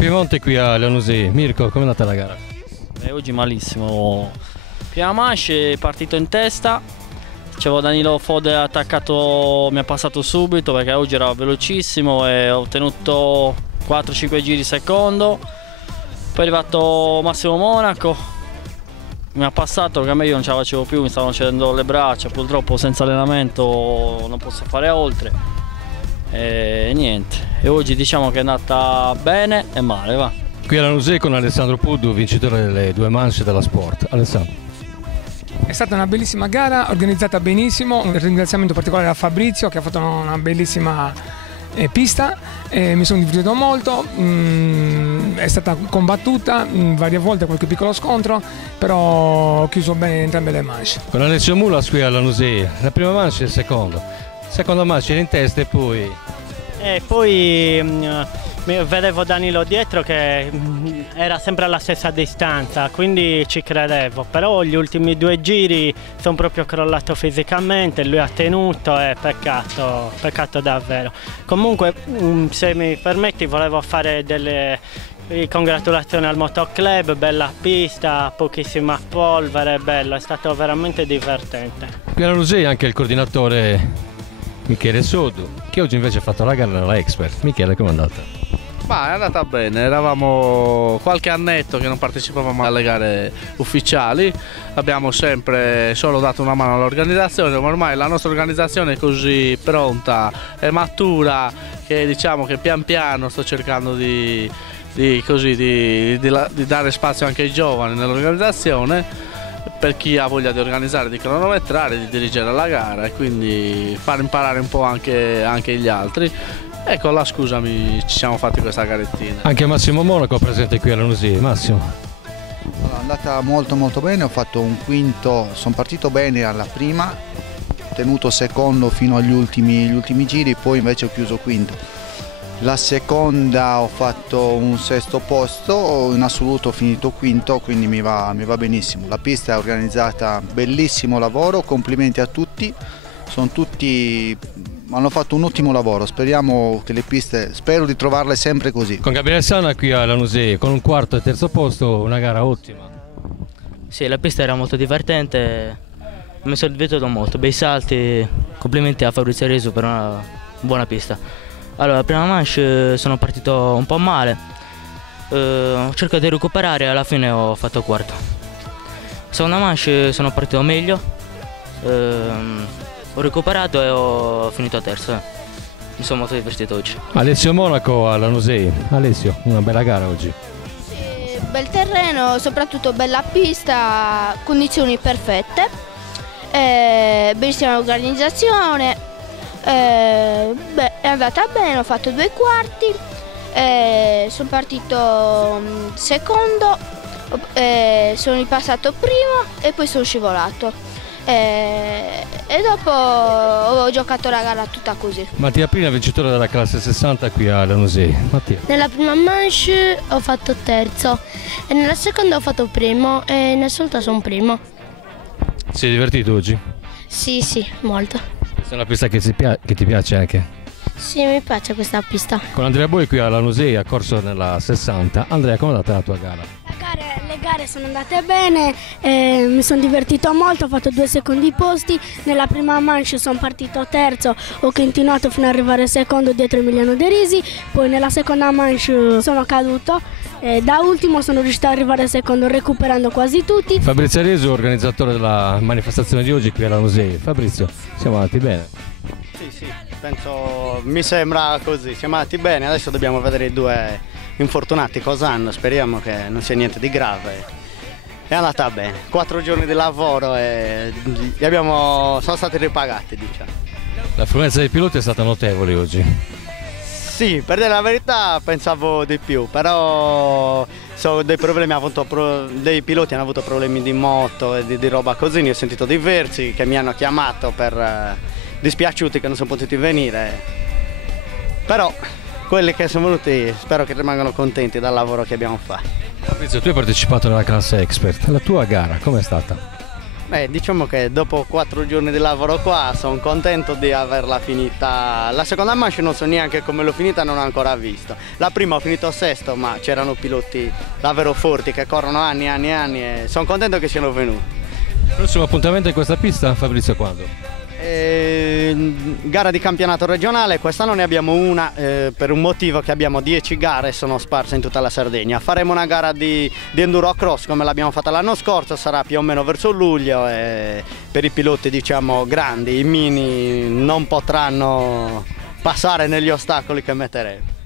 Piemonte qui a Lanusei. Mirko, com'è andata la gara? Oggi malissimo. Prima manche è partito in testa. C'avevo Danilo Fode attaccato, mi ha passato subito perché oggi era velocissimo e ho ottenuto 4-5 giri secondo. Poi è arrivato Massimo Monaco, mi ha passato che a me io non ce la facevo più, mi stavano cedendo le braccia, purtroppo senza allenamento non posso fare oltre. E niente, e oggi diciamo che è andata bene e male, va. Qui a Lanusei con Alessandro Puddu, vincitore delle 2 manche della Sport. Alessandro. È stata una bellissima gara, organizzata benissimo, un ringraziamento particolare a Fabrizio che ha fatto una bellissima pista, mi sono divertito molto, è stata combattuta varie volte, qualche piccolo scontro, però ho chiuso bene entrambe le manche. Con Alessio Mulas qui a Lanusei, la prima manche e il secondo manche era in testa e poi vedevo Danilo dietro che era sempre alla stessa distanza, quindi ci credevo, però gli ultimi 2 giri sono proprio crollato fisicamente, lui ha tenuto e peccato davvero. Comunque se mi permetti volevo fare delle congratulazioni al Motoclub, bella pista, pochissima polvere, bello, è stato veramente divertente. Qui a Lanusei anche il coordinatore Michele Soddu, che oggi invece ha fatto la gara nella Expert. Michele, com'è andata? Ma è andata bene, eravamo qualche annetto che non partecipavamo alle gare ufficiali, abbiamo sempre solo dato una mano all'organizzazione, ma ormai la nostra organizzazione è così pronta e matura che diciamo che pian piano sto cercando di dare spazio anche ai giovani nell'organizzazione, per chi ha voglia di organizzare, di cronometrare, di dirigere la gara e quindi far imparare un po' anche gli altri. Ecco la scusami, ci siamo fatti questa garettina. Anche Massimo Monaco presente qui a Lanusei. Massimo. Allora, è andata molto bene, ho fatto un quinto, sono partito bene alla prima, tenuto secondo fino agli ultimi giri, poi invece ho chiuso quinto. La seconda ho fatto un 6° posto, in assoluto ho finito quinto, quindi mi va benissimo. La pista è organizzata, bellissimo lavoro, complimenti a tutti, hanno fatto un ottimo lavoro, speriamo che le piste, spero di trovarle sempre così. Con Gabriele Sana qui a Lanusei, con un 4° e 3° posto, una gara ottima. Sì, la pista era molto divertente, mi sono divertito molto, bei salti, complimenti a Fabrizio Resu per una buona pista. Allora, la prima manche sono partito un po' male, ho cercato di recuperare e alla fine ho fatto quarto. La seconda manche sono partito meglio, ho recuperato e ho finito terzo. Mi sono molto divertito oggi. Alessio Monaco a Lanusei. Alessio, una bella gara oggi. Sì, bel terreno, soprattutto bella pista, condizioni perfette, bellissima organizzazione. È andata bene, ho fatto 2 quarti, sono partito secondo, sono ripassato primo e poi sono scivolato e dopo ho giocato la gara tutta così. Mattia Prina, vincitore della classe 60 qui a Lanusei. Mattia. Nella prima manche ho fatto terzo e nella seconda ho fatto primo e nel assoluto sono primo. Ti sei divertito oggi? Sì, molto. È una pista che ti piace anche? Sì, mi piace questa pista. Con Andrea Boi qui a Lanusei, ha corso nella 60. Andrea, com'è andata la tua gara? Le gare sono andate bene, mi sono divertito molto, ho fatto 2 secondi posti. Nella prima manche sono partito terzo, ho continuato fino ad arrivare secondo dietro Emiliano De Risi, poi nella seconda manche sono caduto. Da ultimo sono riuscito ad arrivare secondo recuperando quasi tutti. Fabrizio Resu, organizzatore della manifestazione di oggi qui a Lanusei. Fabrizio, siamo andati bene? Sì, penso, mi sembra così, siamo andati bene, adesso dobbiamo vedere i 2 infortunati cosa hanno, speriamo che non sia niente di grave. È andata bene, 4 giorni di lavoro e sono stati ripagati, diciamo. L'affluenza dei piloti è stata notevole oggi. Sì, per dire la verità pensavo di più, però dei problemi, dei piloti hanno avuto problemi di moto e di roba così, ne ho sentito diversi che mi hanno chiamato per dispiaciuti che non sono potuti venire, però quelli che sono venuti spero che rimangano contenti dal lavoro che abbiamo fatto. Fabrizio, tu hai partecipato nella classe Expert, la tua gara com'è stata? Diciamo che dopo 4 giorni di lavoro qua sono contento di averla finita. La seconda manche non so neanche come l'ho finita, non ho ancora visto. La prima ho finito sesto, ma c'erano piloti davvero forti che corrono anni e sono contento che siano venuti. Il prossimo appuntamento in questa pista, Fabrizio, quando? Gara di campionato regionale, quest'anno ne abbiamo una per un motivo che abbiamo 10 gare, sono sparse in tutta la Sardegna. Faremo una gara di enduro cross come l'abbiamo fatta l'anno scorso, sarà più o meno verso luglio e per i piloti diciamo grandi, i mini non potranno passare negli ostacoli che metteremo.